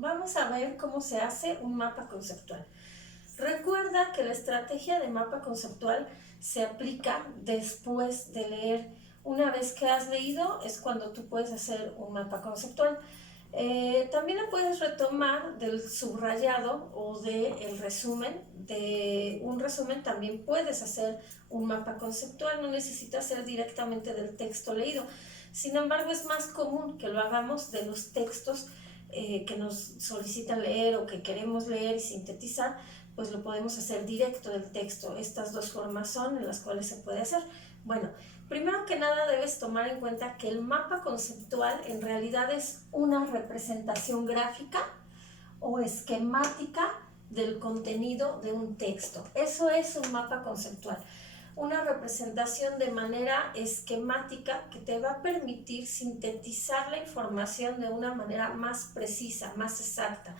vamos a ver cómo se hace un mapa conceptual. Recuerda que la estrategia de mapa conceptual se aplica después de leer. Una vez que has leído es cuando tú puedes hacer un mapa conceptual. También lo puedes retomar del subrayado o del resumen. De un resumen también puedes hacer un mapa conceptual, no necesitas ser directamente del texto leído. Sin embargo, es más común que lo hagamos de los textos que nos solicitan leer o que queremos leer y sintetizar, pues lo podemos hacer directo del texto. Estas dos formas son en las cuales se puede hacer. Bueno, primero que nada debes tomar en cuenta que el mapa conceptual en realidad es una representación gráfica o esquemática del contenido de un texto. Eso es un mapa conceptual. Una representación de manera esquemática que te va a permitir sintetizar la información de una manera más precisa, más exacta,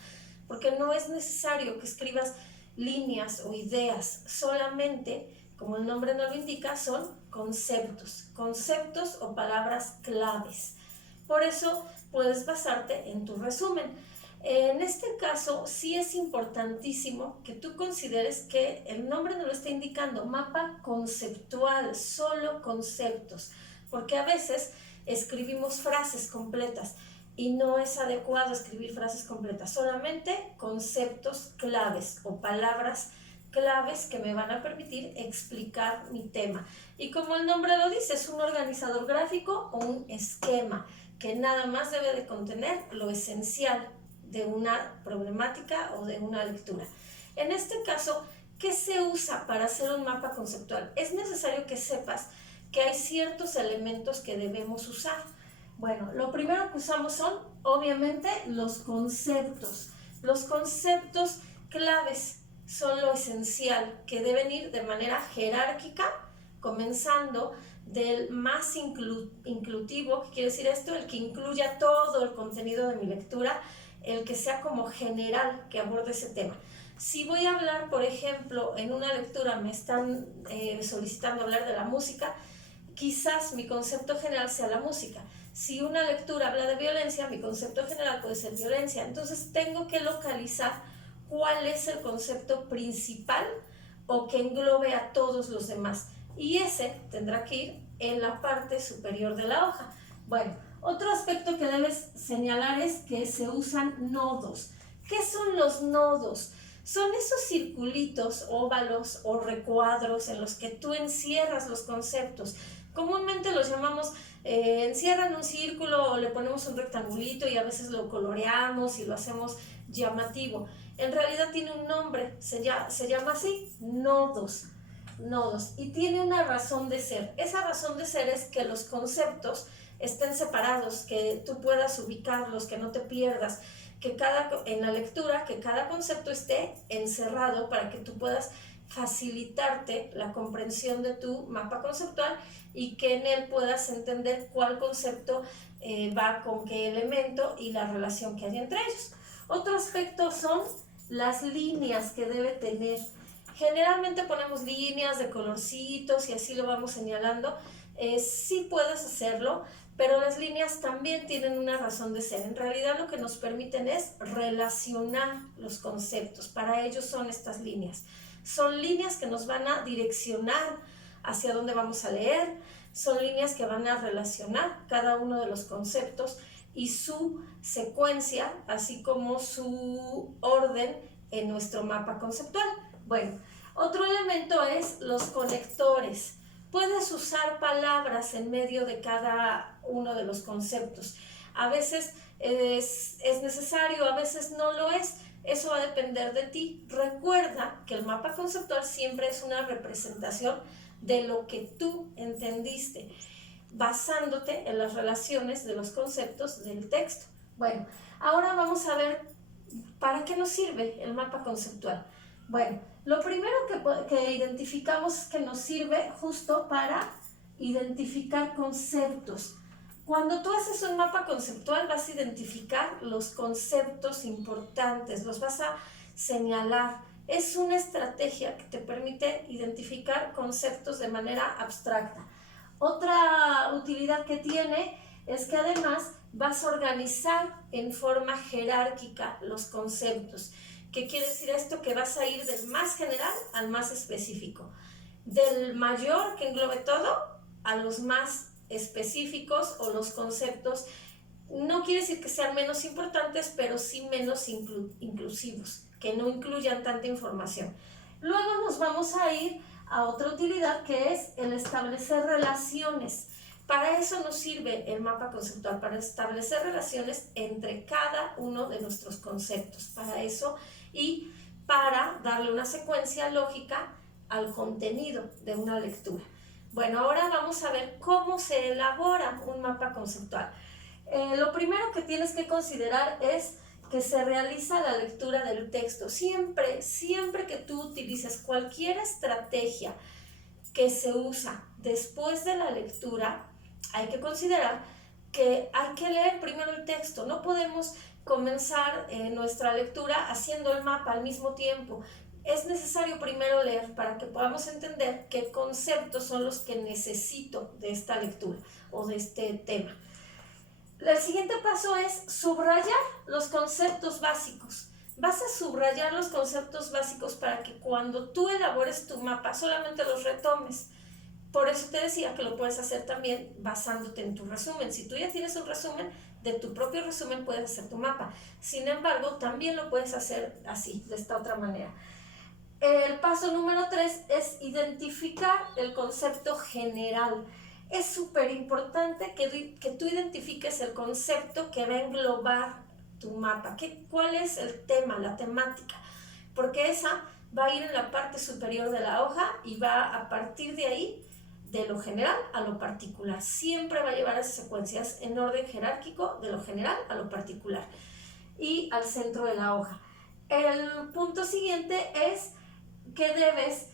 porque no es necesario que escribas líneas o ideas, solamente, como el nombre nos lo indica, son conceptos o palabras claves. Por eso puedes basarte en tu resumen. En este caso, sí es importantísimo que tú consideres que el nombre nos lo está indicando, mapa conceptual, solo conceptos, porque a veces escribimos frases completas y no es adecuado escribir frases completas, solamente conceptos claves o palabras claves que me van a permitir explicar mi tema. Y como el nombre lo dice, es un organizador gráfico o un esquema que nada más debe de contener lo esencial de una problemática o de una lectura. En este caso, ¿qué se usa para hacer un mapa conceptual? Es necesario que sepas que hay ciertos elementos que debemos usar. Bueno, lo primero que usamos son, obviamente, los conceptos. Los conceptos claves son lo esencial, que deben ir de manera jerárquica, comenzando del más inclusivo, ¿qué quiere decir esto? El que incluya todo el contenido de mi lectura, el que sea como general, que aborde ese tema. Si voy a hablar, por ejemplo, en una lectura me están solicitando hablar de la música, quizás mi concepto general sea la música. Si una lectura habla de violencia, mi concepto general puede ser violencia. Entonces tengo que localizar cuál es el concepto principal o que englobe a todos los demás. Y ese tendrá que ir en la parte superior de la hoja. Bueno, otro aspecto que debes señalar es que se usan nodos. ¿Qué son los nodos? Son esos circulitos, óvalos o recuadros en los que tú encierras los conceptos. Comúnmente los llamamos, encierran un círculo o le ponemos un rectangulito y a veces lo coloreamos y lo hacemos llamativo. En realidad tiene un nombre, se llama así, nodos. Y tiene una razón de ser. Esa razón de ser es que los conceptos estén separados, que tú puedas ubicarlos, que no te pierdas, que en la lectura, que cada concepto esté encerrado para que tú puedas facilitarte la comprensión de tu mapa conceptual y que en él puedas entender cuál concepto va con qué elemento y la relación que hay entre ellos. Otro aspecto son las líneas que debe tener. Generalmente ponemos líneas de colorcitos y así lo vamos señalando. Sí puedes hacerlo, pero las líneas también tienen una razón de ser. En realidad lo que nos permiten es relacionar los conceptos. Para ello son estas líneas. Son líneas que nos van a direccionar hacia dónde vamos a leer. Son líneas que van a relacionar cada uno de los conceptos y su secuencia, así como su orden en nuestro mapa conceptual. Bueno, otro elemento es los conectores. Puedes usar palabras en medio de cada uno de los conceptos. A veces es necesario, a veces no lo es. Eso va a depender de ti. Recuerda que el mapa conceptual siempre es una representación de lo que tú entendiste, basándote en las relaciones de los conceptos del texto. Bueno, ahora vamos a ver para qué nos sirve el mapa conceptual. Bueno, lo primero que identificamos es que nos sirve justo para identificar conceptos. Cuando tú haces un mapa conceptual vas a identificar los conceptos importantes, los vas a señalar. Es una estrategia que te permite identificar conceptos de manera abstracta. Otra utilidad que tiene es que además vas a organizar en forma jerárquica los conceptos. ¿Qué quiere decir esto? Que vas a ir del más general al más específico, del mayor que englobe todo a los más específicos o los conceptos. No quiere decir que sean menos importantes, pero sí menos inclusivos, que no incluyan tanta información. Luego nos vamos a ir a otra utilidad, que es el establecer relaciones. Para eso nos sirve el mapa conceptual, para establecer relaciones entre cada uno de nuestros conceptos. Para eso y para darle una secuencia lógica al contenido de una lectura. Bueno, ahora vamos a ver cómo se elabora un mapa conceptual. Lo primero que tienes que considerar es que se realiza la lectura del texto. Siempre que tú utilices cualquier estrategia que se usa después de la lectura, hay que considerar que hay que leer primero el texto. No podemos comenzar nuestra lectura haciendo el mapa al mismo tiempo. Es necesario primero leer para que podamos entender qué conceptos son los que necesito de esta lectura o de este tema. El siguiente paso es subrayar los conceptos básicos. Vas a subrayar los conceptos básicos para que cuando tú elabores tu mapa solamente los retomes. Por eso te decía que lo puedes hacer también basándote en tu resumen. Si tú ya tienes un resumen, de tu propio resumen puedes hacer tu mapa. Sin embargo, también lo puedes hacer así, de esta otra manera. El paso número 3 es identificar el concepto general. Es súper importante que tú identifiques el concepto que va a englobar tu mapa. ¿Cuál es el tema, la temática? Porque esa va a ir en la parte superior de la hoja y va a partir de ahí, de lo general a lo particular. Siempre va a llevar esas secuencias en orden jerárquico, de lo general a lo particular y al centro de la hoja. El punto siguiente es que debes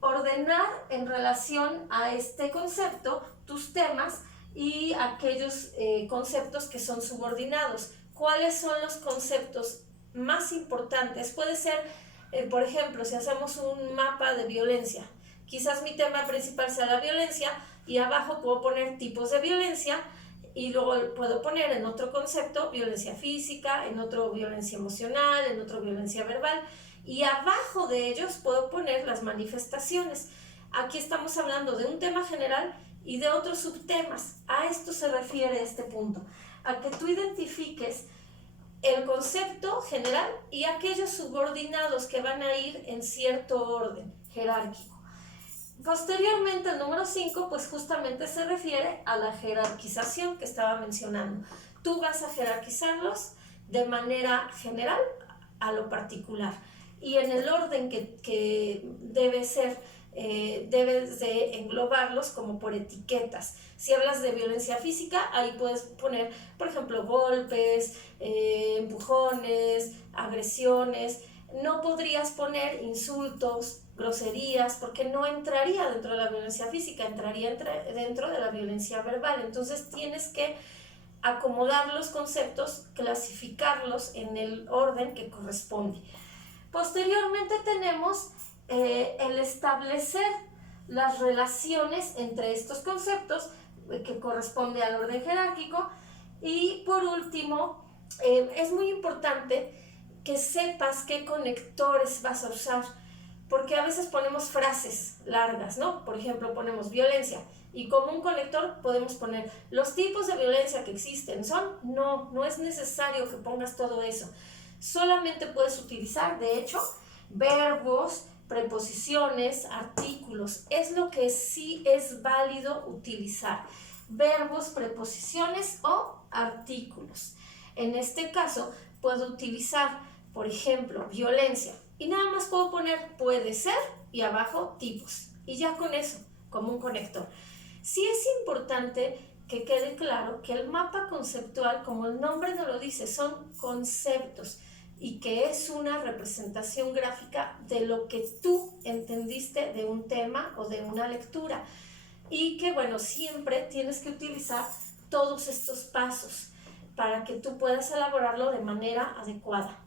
ordenar en relación a este concepto tus temas y aquellos conceptos que son subordinados. ¿Cuáles son los conceptos más importantes? Puede ser, por ejemplo, si hacemos un mapa de violencia, quizás mi tema principal sea la violencia y abajo puedo poner tipos de violencia y luego puedo poner en otro concepto violencia física, en otro violencia emocional, en otro violencia verbal. Y abajo de ellos puedo poner las manifestaciones. Aquí estamos hablando de un tema general y de otros subtemas. A esto se refiere este punto, a que tú identifiques el concepto general y aquellos subordinados que van a ir en cierto orden jerárquico. Posteriormente, el número 5, pues justamente se refiere a la jerarquización que estaba mencionando. Tú vas a jerarquizarlos de manera general a lo particular. Y en el orden que debe ser, debes de englobarlos como por etiquetas. Si hablas de violencia física, ahí puedes poner, por ejemplo, golpes, empujones, agresiones. No podrías poner insultos, groserías, porque no entraría dentro de la violencia física, entraría dentro de la violencia verbal. Entonces tienes que acomodar los conceptos, clasificarlos en el orden que corresponde. Posteriormente tenemos el establecer las relaciones entre estos conceptos que corresponde al orden jerárquico. Y por último, es muy importante que sepas qué conectores vas a usar, porque a veces ponemos frases largas, ¿no? Por ejemplo, ponemos violencia y como un conector podemos poner los tipos de violencia que existen. No es necesario que pongas todo eso. Solamente puedes utilizar, de hecho, verbos, preposiciones, artículos. Es lo que sí es válido utilizar. Verbos, preposiciones o artículos. En este caso, puedo utilizar, por ejemplo, violencia. Y nada más puedo poner puede ser y abajo tipos. Y ya con eso, como un conector. Sí es importante que quede claro que el mapa conceptual, como el nombre nos lo dice, son conceptos y que es una representación gráfica de lo que tú entendiste de un tema o de una lectura. Y que, bueno, siempre tienes que utilizar todos estos pasos para que tú puedas elaborarlo de manera adecuada.